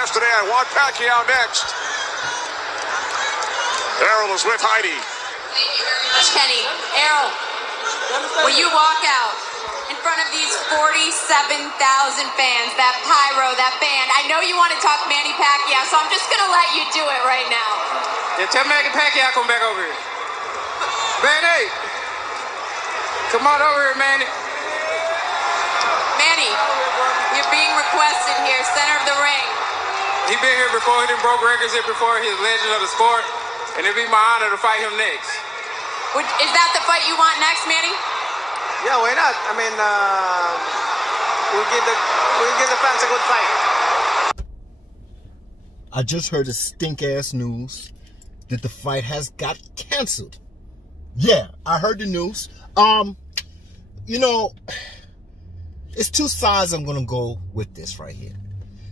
Yesterday, I want Pacquiao next. Errol is with Heidi. Thank you very much, Kenny. Errol, will you walk out in front of these 47,000 fans, that pyro, that band? I know you want to talk Manny Pacquiao, so I'm just going to let you do it right now. Yeah, tell Manny Pacquiao come back over here. Manny! Come on over here, Manny. Manny, you're being requested here, center of the ring. He been here before. He done broke records here before. He's a legend of the sport. And it'd be my honor to fight him next. Is that the fight you want next, Manny? Yeah, why not? I mean, we'll give the fans a good fight. I just heard the stink-ass news that the fight has got canceled. Yeah, I heard the news. You know, it's two sides I'm going to go with this right here.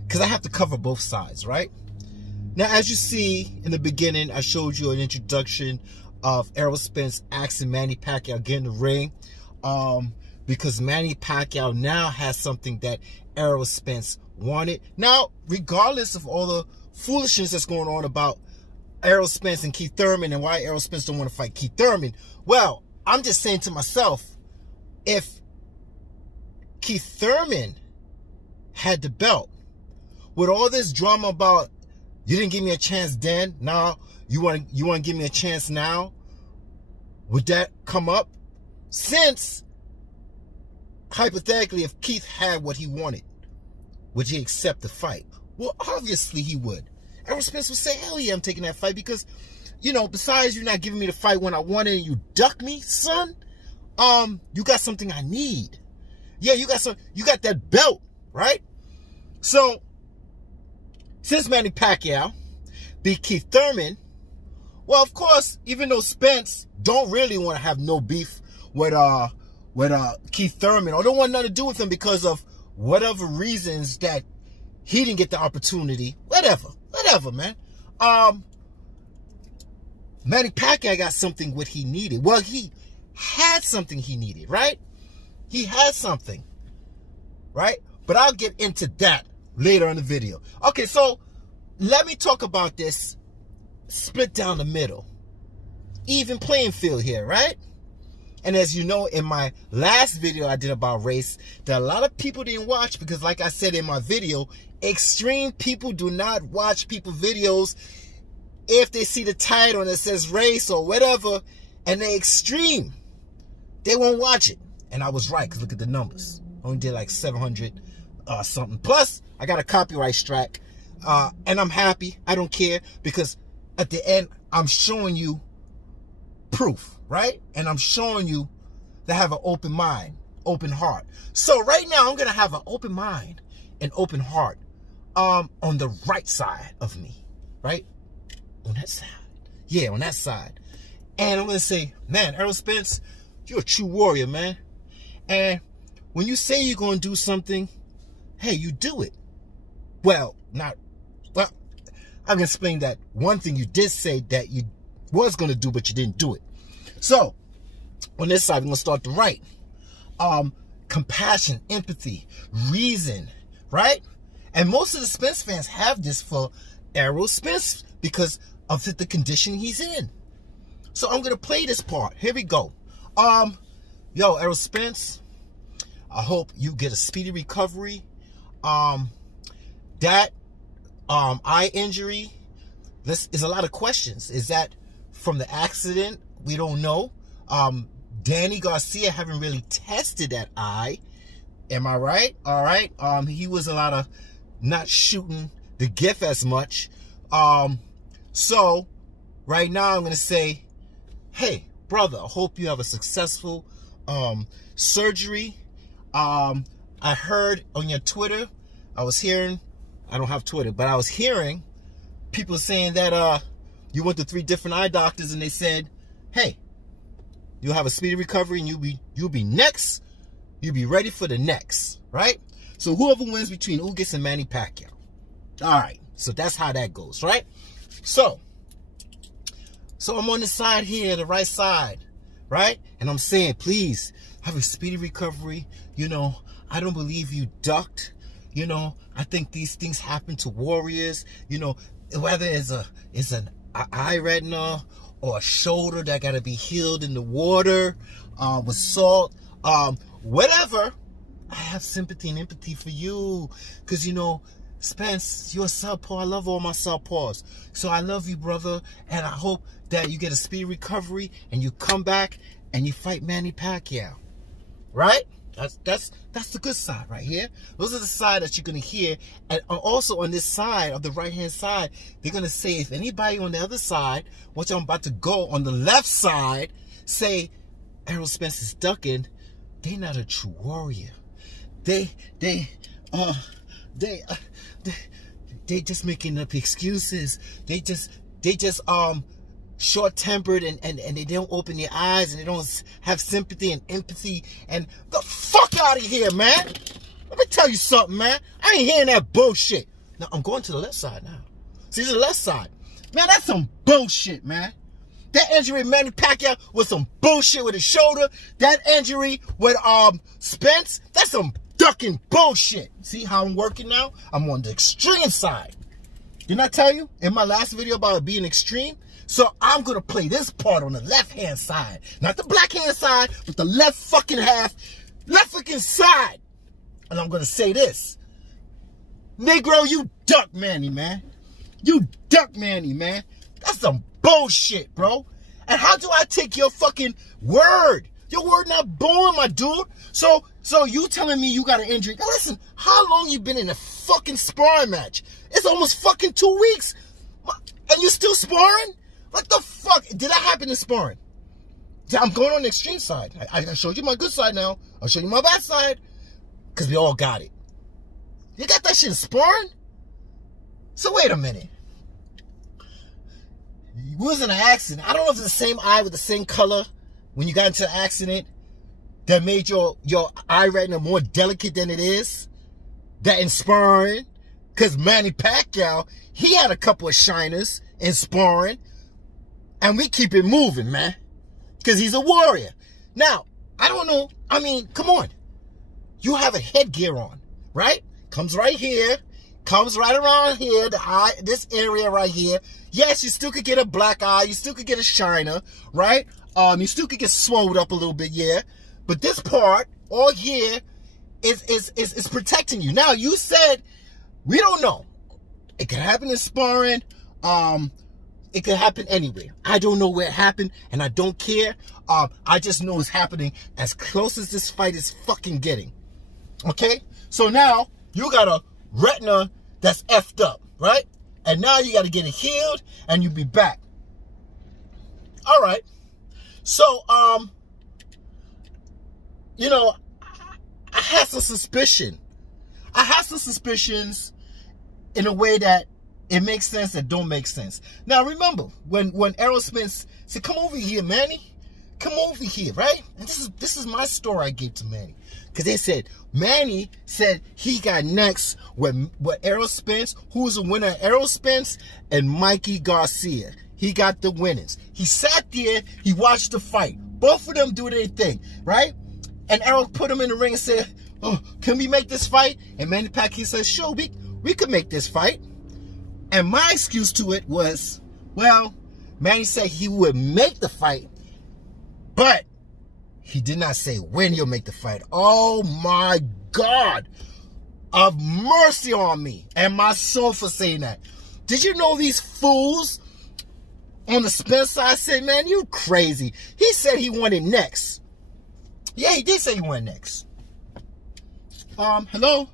Because I have to cover both sides, right? Now, as you see in the beginning, I showed you an introduction of Errol Spence asking Manny Pacquiao to get in the ring. Because Manny Pacquiao now has something that Errol Spence wanted. Now, regardless of all the foolishness that's going on about Errol Spence and Keith Thurman and why Errol Spence don't want to fight Keith Thurman, well, I'm just saying to myself, if Keith Thurman had the belt, with all this drama about you didn't give me a chance then, now you want to give me a chance now, would that come up? Since, hypothetically, if Keith had what he wanted, would he accept the fight? Well, obviously he would. Errol Spence would say, hell yeah, I'm taking that fight because, you know, besides you not giving me the fight when I wanted and you duck me, son, you got something I need. Yeah, you got that belt, right? So, since Manny Pacquiao beat Keith Thurman, well, of course, even though Spence don't really want to have no beef with Keith Thurman, or don't want nothing to do with him because of whatever reasons that he didn't get the opportunity, whatever, man. Manny Pacquiao got something what he needed. Well, he had something he needed, right? He had something, right? But I'll get into that later in the video. Okay, so let me talk about this split down the middle. Even playing field here, right? And as you know, in my last video I did about race, that a lot of people didn't watch because, like I said in my video, extreme people do not watch people's videos if they see the title and it says race or whatever, and they're extreme. They won't watch it. And I was right, because look at the numbers. I only did like 700 something. Plus, I got a copyright strike. And I'm happy. I don't care, because at the end, I'm showing you proof, right? And I'm showing you that I have an open mind, open heart. So right now, I'm going to have an open mind and open heart on the right side of me, right? On that side. Yeah, on that side. And I'm going to say, man, Errol Spence, you're a true warrior, man. And when you say you're going to do something, hey, you do it. Well, I'm going to explain that one thing you did say that you was going to do, but you didn't do it. So, on this side, we're going to start the right. Compassion, empathy, reason, right? And most of the Spence fans have this for Errol Spence because of the condition he's in. So, I'm going to play this part. Here we go. Yo, Errol Spence, I hope you get a speedy recovery. That eye injury, this is a lot of questions. Is that from the accident? We don't know. Danny Garcia haven't really tested that eye. Am I right? All right. He was a lot of not shooting the gift as much. So right now I'm going to say, hey, brother, I hope you have a successful surgery. I heard on your Twitter, I was hearing, I don't have Twitter, but I was hearing people saying that you went to 3 different eye doctors and they said, hey, you'll have a speedy recovery and you'll be next. You'll be ready for the next, right? So whoever wins between Ugas and Manny Pacquiao. All right, so that's how that goes, right? So I'm on the side here, the right side, right? And I'm saying, please have a speedy recovery. You know, I don't believe you ducked. You know, I think these things happen to warriors. You know, whether it's an eye retina or a shoulder that got to be healed in the water with salt, whatever. I have sympathy and empathy for you, because you know, Spence, you're a southpaw. I love all my southpaws, so I love you, brother, and I hope that you get a speedy recovery and you come back and you fight Manny Pacquiao, right? That's the good side right here. Those are the side that you're gonna hear. And also on this side, of the right hand side, they're gonna say, if anybody on the other side, which I'm about to go on the left side, say Errol Spence is ducking, they not a true warrior. They just making up excuses. They just short-tempered and they don't open their eyes and they don't have sympathy and empathy. And the fuck out of here, man. Let me tell you something, man. I ain't hearing that bullshit. Now, I'm going to the left side now. See, the left side. Man, that's some bullshit, man. That injury with Manny Pacquiao was some bullshit with his shoulder. That injury with Spence, that's some ducking bullshit. See how I'm working now? I'm on the extreme side. Didn't I tell you in my last video about being extreme? So I'm going to play this part on the left-hand side. Not the black-hand side, but the left fucking half, left fucking side. And I'm going to say this. Negro, you duck Manny, man. You duck Manny, man. That's some bullshit, bro. And how do I take your fucking word? Your word not born, my dude. So you telling me you got an injury. Now listen, how long you been in a fucking sparring match? It's almost fucking 2 weeks. And you still sparring? What the fuck? Did that happen in sparring? I'm going on the extreme side. I showed you my good side now. I'll show you my bad side. Because we all got it. You got that shit in sparring? So wait a minute. You was in an accident. I don't know if it's the same eye with the same color when you got into an accident that made your eye retina more delicate than it is. That in sparring. Because Manny Pacquiao, he had a couple of shiners in sparring. And we keep it moving, man. Because he's a warrior. Now, I don't know. I mean, come on. You have a headgear on, right? Comes right here. Comes right around here. The eye, this area right here. Yes, you still could get a black eye. You still could get a shiner, right? You still could get swelled up a little bit, yeah. But this part, all here, is protecting you. Now, you said, we don't know. It could happen in sparring. It could happen anywhere. I don't know where it happened, and I don't care. I just know it's happening as close as this fight is fucking getting. Okay? So now, you got a retina that's effed up, right? And now you got to get it healed, and you be back. All right. So, you know, I had some suspicion. I had some suspicions in a way that it makes sense and don't make sense. Now, remember, when Errol Spence said, come over here, Manny. Come over here, right? And this is my story I gave to Manny. Because they said, Manny said he got next with Errol Spence, who was a winner, Errol Spence and Mikey Garcia. He got the winnings. He sat there, he watched the fight. Both of them do their thing, right? And Errol put him in the ring and said, oh, can we make this fight? And Manny Pacquiao said, sure, we could make this fight. And my excuse to it was, well, Manny said he would make the fight, but he did not say when he'll make the fight. Oh my God. Have mercy on me and my soul for saying that. Did you know these fools on the Spence side said, man, you crazy. He said he wanted next. Yeah, he did say he wanted next. Hello?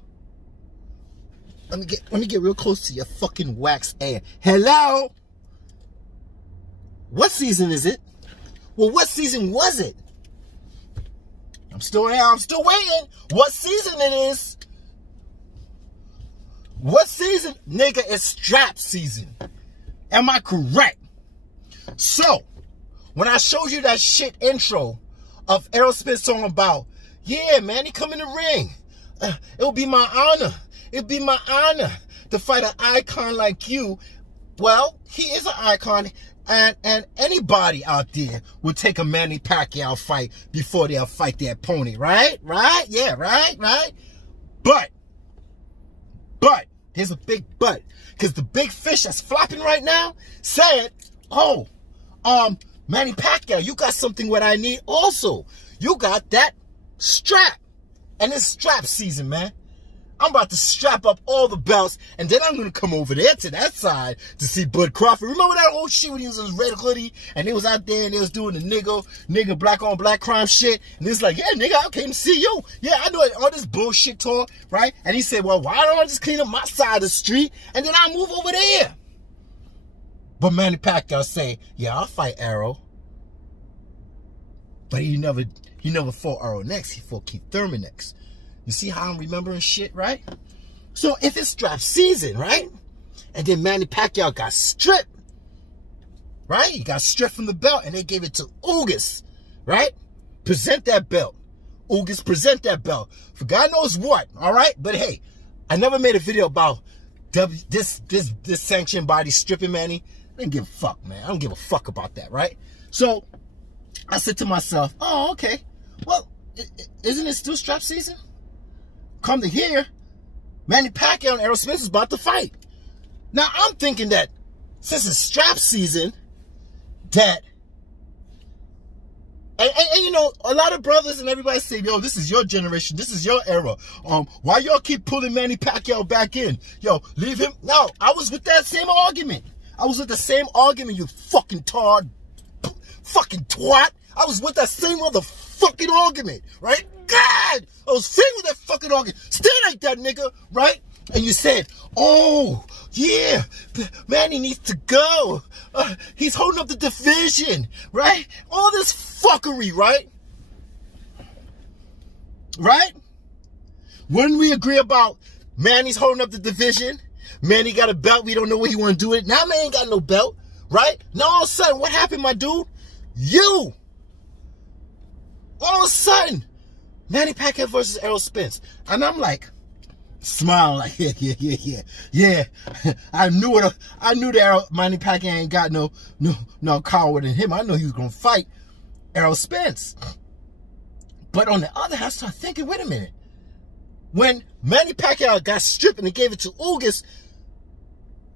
Let me get real close to your fucking wax air. Hello? What season is it? Well, what season was it? I'm still here. I'm still waiting. What season it is? What season? Nigga, it's strap season. Am I correct? So, when I showed you that shit intro of Errol Spence talking about, yeah, man, he come in the ring. It'll be my honor. It'd be my honor to fight an icon like you. Well, he is an icon, and anybody out there would take a Manny Pacquiao fight before they'll fight their opponent, right? Right? Yeah, right? But but. Here's a big but. Because the big fish that's flopping right now said, oh, Manny Pacquiao, you got something what I need also. You got that strap. And it's strap season, man. I'm about to strap up all the belts, and then I'm going to come over there to that side to see Bud Crawford. Remember that old shit when he was in his red hoodie, and he was out there, and they was doing the nigga black on black crime shit, and it's like, yeah, nigga, I came to see you. Yeah, I know all this bullshit talk, right? And he said, well, why don't I just clean up my side of the street, and then I'll move over there? But Manny Pacquiao say, yeah, I'll fight Arrow. But he never fought Arrow next. He fought Keith Thurman next. You see how I'm remembering shit, right? So if it's strap season, right? And then Manny Pacquiao got stripped, right? He got stripped from the belt and they gave it to Ugas, right? Present that belt. Ugas, present that belt. For God knows what, all right? But hey, I never made a video about this sanctioned body stripping Manny. I didn't give a fuck, man. I don't give a fuck about that, right? So I said to myself, oh, okay. Well, isn't it still strap season? Come to hear, Manny Pacquiao and Errol Spence is about to fight. Now, I'm thinking that since it's strap season, that, and you know, a lot of brothers and everybody say, yo, this is your generation, this is your era. Why y'all keep pulling Manny Pacquiao back in? Yo, leave him. No, I was with that same argument. I was with the same argument, you fucking tard, fucking twat. I was with that same motherfucking argument, right? God, I was fighting with that fucking argument. Stay like that, nigga, right? And you said, oh, yeah, Manny needs to go. He's holding up the division, right? All this fuckery, right? Right? Wouldn't we agree about Manny's holding up the division? Manny got a belt. We don't know what he want to do with it. Now man ain't got no belt, right? Now all of a sudden, what happened, my dude? You. All of a sudden, Manny Pacquiao versus Errol Spence. And I'm like, smiling like, yeah. I knew that Manny Pacquiao ain't got no coward in him. I know he was going to fight Errol Spence. But on the other hand, I started thinking, wait a minute. When Manny Pacquiao got stripped and they gave it to Ugas,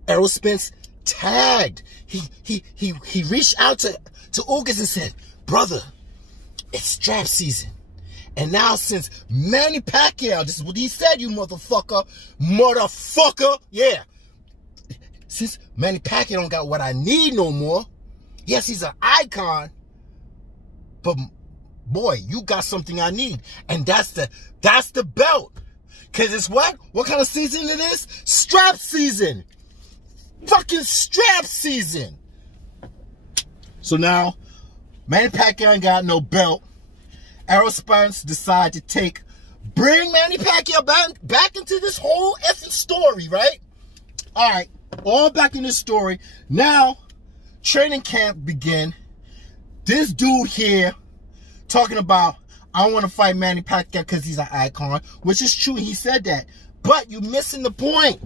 Errol Spence tagged. He reached out to Ugas and said, brother, it's strap season. And now since Manny Pacquiao, this is what he said, you motherfucker, yeah. Since Manny Pacquiao don't got what I need no more, yes, he's an icon, but boy, you got something I need. And that's the belt. Cause it's what? What kind of season it is? Strap season. Fucking strap season. So now, Manny Pacquiao ain't got no belt. Errol Spence decided to bring Manny Pacquiao back into this whole effing story, right? All right, all back in this story. Now, training camp begin. This dude here talking about, I want to fight Manny Pacquiao because he's an icon, which is true. He said that. But you're missing the point.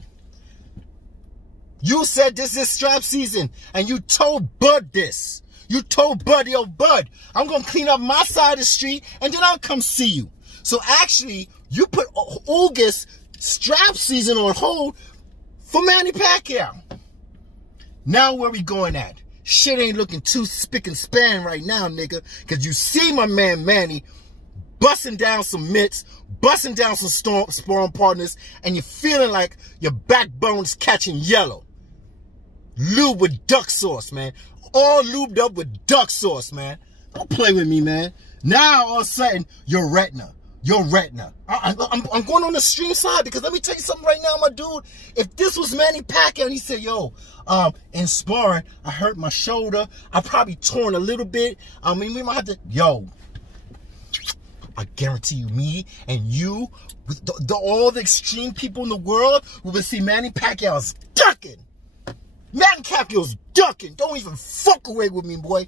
You said this is strap season, and you told Bud this. You told Bud, yo, Bud, I'm going to clean up my side of the street, and then I'll come see you. So actually, you put August strap season on hold for Manny Pacquiao. Now where we going at? Shit ain't looking too spick and span right now, nigga, because you see my man Manny busting down some mitts, busting down some sparring partners, and you're feeling like your backbone's catching yellow. Lube with duck sauce, man. All lubed up with duck sauce, man. Don't play with me, man. Now, all of a sudden, you're retina. You're retina. I'm going on the stream side because let me tell you something right now, my dude. If this was Manny Pacquiao and he said, yo, in sparring, I hurt my shoulder. I probably torn a little bit. I mean, we might have to, yo, I guarantee you, me and you, with all the extreme people in the world, we will see Manny Pacquiao's ducking. Manny Pacquiao's ducking. Don't even fuck away with me, boy.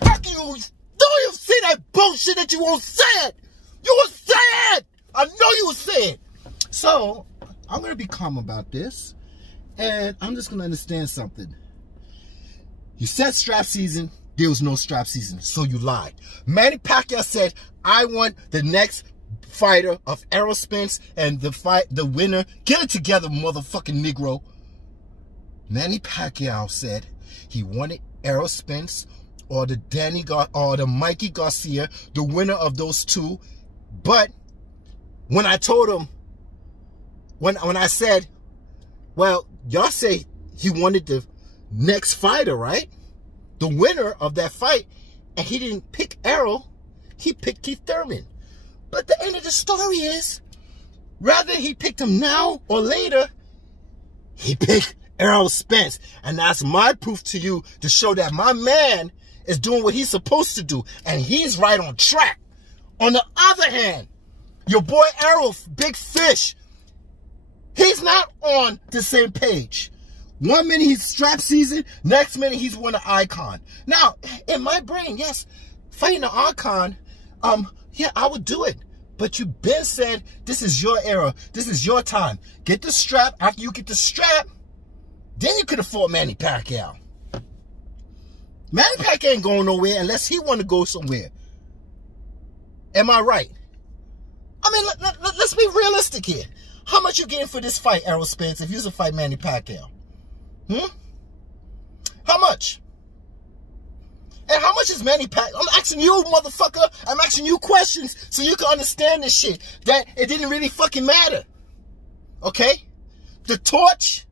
Fuck you. Don't even say that bullshit that you won't say it. You will say it. I know you will say it. So, I'm going to be calm about this. And I'm just going to understand something. You said strap season. There was no strap season. So you lied. Manny Pacquiao said, I want the next fighter of Errol Spence and the winner. Get it together, motherfucking Negro. Manny Pacquiao said he wanted Errol Spence or the Mikey Garcia, the winner of those two. But when I told him, when I said, well, y'all say he wanted the next fighter, right? The winner of that fight, and he didn't pick Errol, he picked Keith Thurman. But the end of the story is, rather he picked him now or later, he picked Errol Spence. And that's my proof to you to show that my man is doing what he's supposed to do. And he's right on track. On the other hand, your boy Errol, Big Fish, he's not on the same page. 1 minute he's strap season, next minute he's won an icon. Now, in my brain, yes, fighting an icon, yeah, I would do it. But you been said, this is your era. This is your time. Get the strap. After you get the strap, then you could have fought Manny Pacquiao. Manny Pacquiao ain't going nowhere unless he want to go somewhere. Am I right? I mean, let's be realistic here. How much you getting for this fight, Errol Spence, if you was to fight Manny Pacquiao? How much? And how much is Manny Pacquiao? I'm asking you, motherfucker. I'm asking you questions so you can understand this shit. That it didn't really fucking matter. Okay? The torch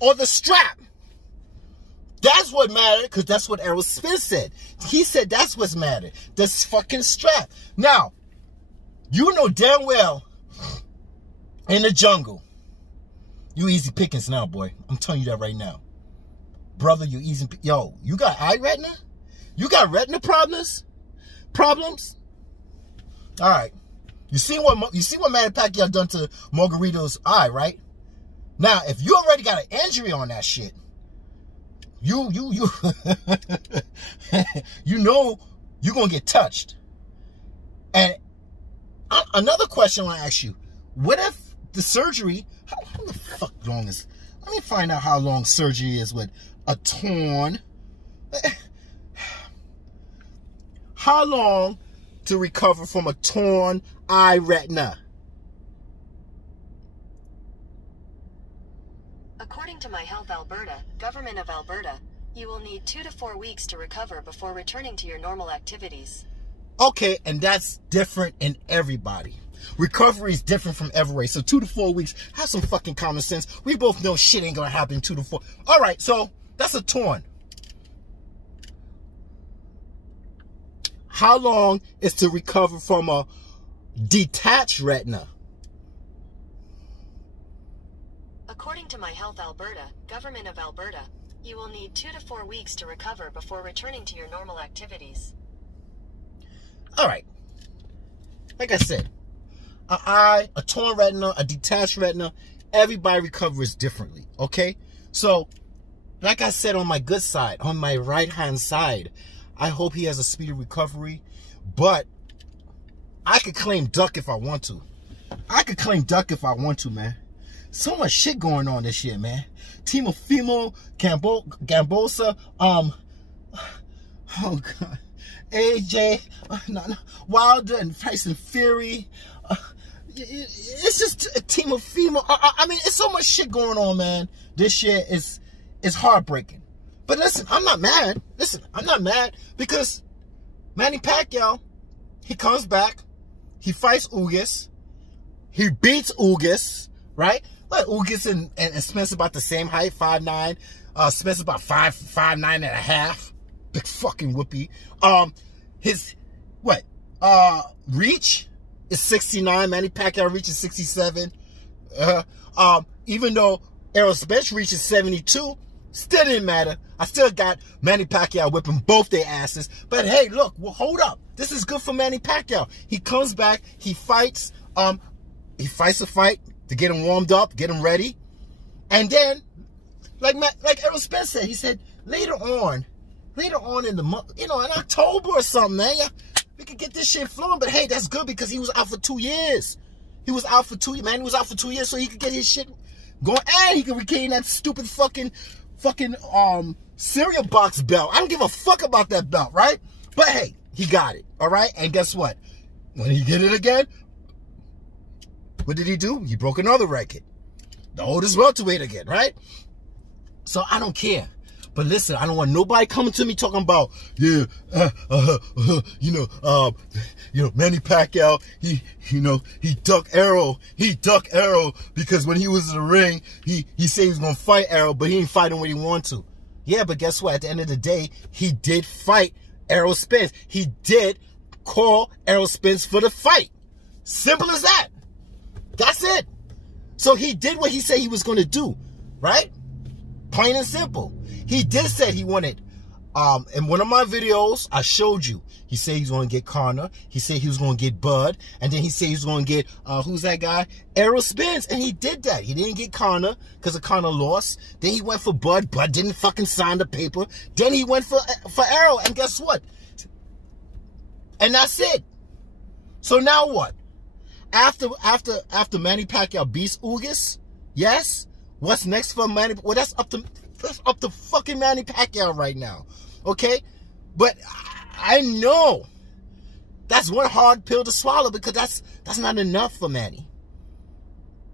or the strap. That's what mattered, because that's what Errol Spence said. He said that's what's mattered. This fucking strap. Now, you know damn well, in the jungle, you easy pickings now, boy. I'm telling you that right now. Brother, you easy. Yo, you got eye retina? You got retina problems? All right. You see what Manny Pacquiao done to Margarito's eye, right? Now, if you already got an injury on that shit, you you know you're gonna get touched. And another question I want to ask you: what if the surgery? How the fuck long is? Let me find out how long surgery is with a torn. How long to recover from a torn eye retina? According to My Health Alberta, Government of Alberta, you will need 2 to 4 weeks to recover before returning to your normal activities. Okay, and that's different in everybody. Recovery is different from everybody. So 2 to 4 weeks, have some fucking common sense. We both know shit ain't gonna happen 2 to 4. All right, so that's a torn. How long is to recover from a detached retina? According to My Health Alberta, Government of Alberta, you will need 2 to 4 weeks to recover before returning to your normal activities. All right. Like I said, an eye, a torn retina, a detached retina, everybody recovers differently, okay? So, like I said on my good side, on my right-hand side, I hope he has a speedy recovery, but I could claim duck if I want to. Man. So much shit going on this year, man. Teamofimo, Gambosa, oh God, AJ, Wilder and Tyson Fury. It's just a Teamofimo. I mean, it's so much shit going on, man. This year is heartbreaking. But listen, I'm not mad. I'm not mad because Manny Pacquiao, he comes back, he fights Ugas, he beats Ugas, right? Like Ugas and Spence about the same height, 5'9". Spence about 5'9" and a half. Big fucking whoopee. His reach is 69. Manny Pacquiao reaches 67. Even though Errol Spence reaches 72, still didn't matter. I still got Manny Pacquiao whipping both their asses. But hey, look, well, hold up. This is good for Manny Pacquiao. He comes back, he fights. He fights a fight to get him warmed up, get him ready. And then, like Errol Spence said, he said later on in the month, in October or something, man, we could get this shit flowing. But hey, that's good because he was out for 2 years. He was out for 2 years, so he could get his shit going, and he could regain that stupid fucking cereal box belt. I don't give a fuck about that belt, right? But hey, he got it, all right? And guess what? When he get it again, what did he do? He broke another record. The oldest welterweight again, right? So I don't care. But listen, I don't want nobody coming to me talking about, yeah, Manny Pacquiao, he ducked Errol. He ducked Errol because when he was in the ring, he said he was going to fight Errol, but he ain't fighting when he wanted to. Yeah, but guess what? At the end of the day, he did fight Errol Spence. He did call Errol Spence for the fight. Simple as that. That's it. So he did what he said he was going to do, right? Plain and simple. He did say he wanted, in one of my videos, I showed you. He said he's going to get Conor. He said he was going to get Bud. And then he said he was going to get, who's that guy? Errol Spence. And he did that. He didn't get Conor because Conor lost. Then he went for Bud. Bud didn't fucking sign the paper. Then he went for Errol. And guess what? And that's it. So now what? After Manny Pacquiao beats Ugas, yes? What's next for Manny? Well, that's up to fucking Manny Pacquiao right now, okay? But I know that's one hard pill to swallow because that's not enough for Manny.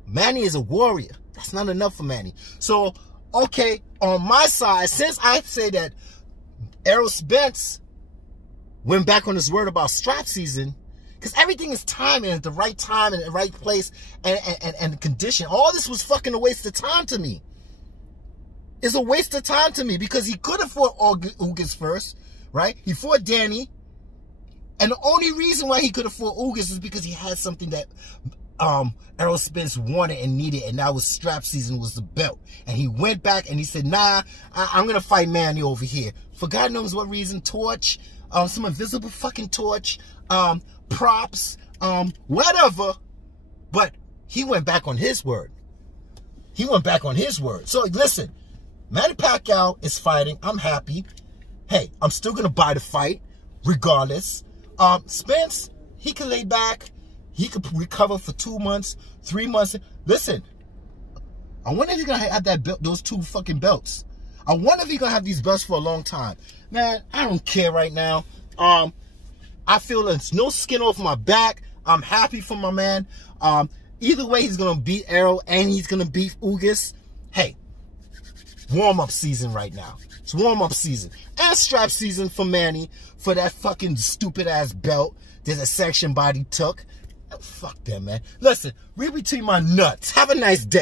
Manny is a warrior. That's not enough for Manny. So, okay, on my side, since I say that Errol Spence went back on his word about strap season, because everything is timing at the right time and the right place and condition. All this was fucking a waste of time to me. It's a waste of time to me because he could have fought Ugas first, right? He fought Danny. And the only reason why he could have fought Ugas is because he had something that Errol Spence wanted and needed, and that was strap season, was the belt. And he went back and he said, nah, I'm going to fight Manny over here. For God knows what reason, torch, some invisible fucking torch, props, whatever. But he went back on his word. He went back on his word. So listen, Manny Pacquiao is fighting. I'm happy. Hey, I'm still going to buy the fight regardless. Spence, he can lay back. He could recover for 2 months, 3 months. Listen, I wonder if he's going to have that belt, those 2 fucking belts. I wonder if he's going to have these belts for a long time. Man, I don't care right now. I feel there's no skin off my back. I'm happy for my man. Either way, he's going to beat Errol and he's going to beat Ugas. Hey, warm-up season right now. It's warm-up season. And strap season for Manny for that fucking stupid-ass belt. There's a section body took. Fuck them, man. Listen, read between my nuts. Have a nice day.